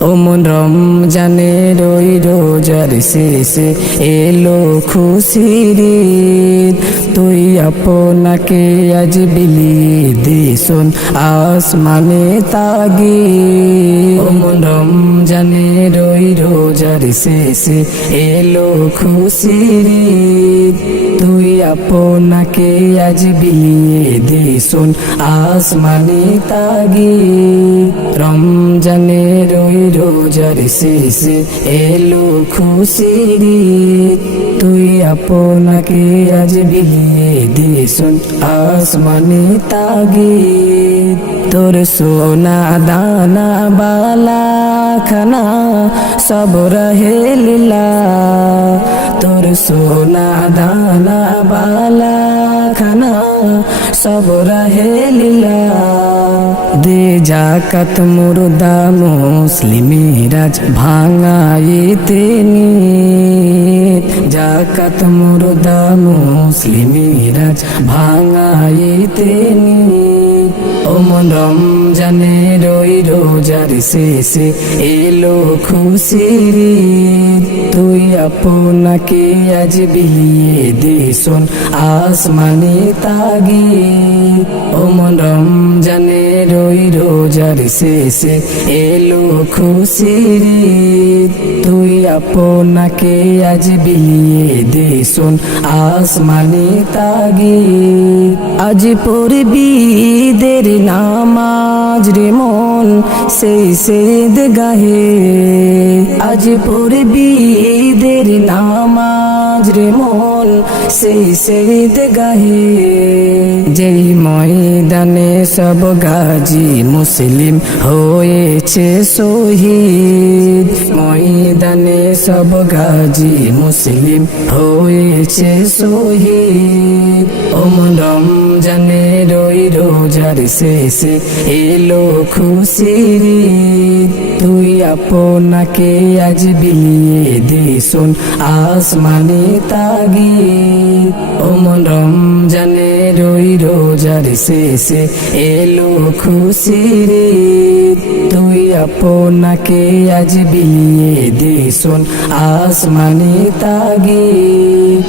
ওমন রমজানের ওই রোজার শেষে এলো খুশির ঈদ। তুই আপনাকে আজ বিলিয়ে দে শোন আসমানে তাগিদ। ওমন রমজানের ওই রোজার শেষে এলো খুশির ঈদ। তুই আপনাকে আজ বিলিয়ে দে শোন আসমানে তাগিদ। রমজানের ওই রোজার শেষে এলো খুশির ঈদ। তুই আপনাকে আজ বিলিয়ে দে শোন আসমানে তাগিদ। তোর সোনা দানা বালা খানা সব রহে লীলা। তোর সোনা দানা বালা খানা সব রহে লীলা। দে জাকাত মুর্দা মুসলিমেরাজ ভাঙাইতে নিত। জাকাত মুর্দা মুসলিমেরাজ ভাঙাইতে নিত। ওমন রমজানের ওই রোজার শেষে এলো খুশির ঈদ। তুই আপনাকে আজ বিলিয়ে দে শোন আসমানে তাগিদ। ওমন রমজানের ওই রোজার শেষে এলো খুশির ঈদ। তুই আপনাকে আজ বিলিয়ে দে শোন আসমানে তাগিদ। আজ পড়বি ঈদের নামাজ রে মন সেই সেদ গাহে। আজ পড়বি ঈদের নামাজ রে মন সেই সেদ গাহে। যেই ময়দানে সব গাজী মুসলিম হয়েছে শহীদ। ময়দানে সব গাজী মুসলিম হয়েছে শহীদ। ওমন রমজানের ওই রোজার শেষে এলো খুশির ঈদ। তুই আপনাকে আজ বিলিয়ে দে শোন আসমানে তাগিদ। ওমন রমজানের ওই রোজার শেষে এলো খুশির ঈদ। তুই আপনাকে আজ বিলিয়ে দে শোন আসমানে তাগিদ।